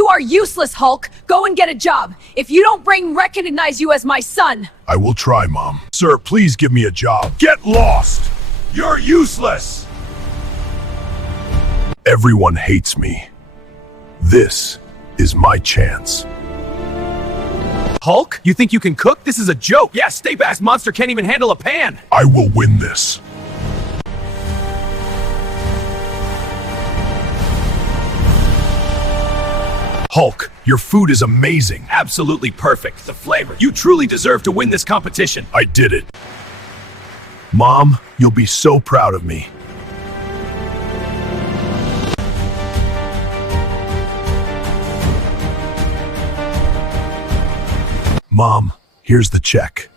You are useless, Hulk. Go and get a job. If you don't recognize you as my son. I will try, Mom. Sir, please give me a job. Get lost! You're useless! Everyone hates me. This is my chance. Hulk, you think you can cook? This is a joke. Yeah, Stay-Bass Monster can't even handle a pan. I will win this. Hulk, your food is amazing. Absolutely perfect. The flavor. You truly deserve to win this competition. I did it. Mom, you'll be so proud of me. Mom, here's the check.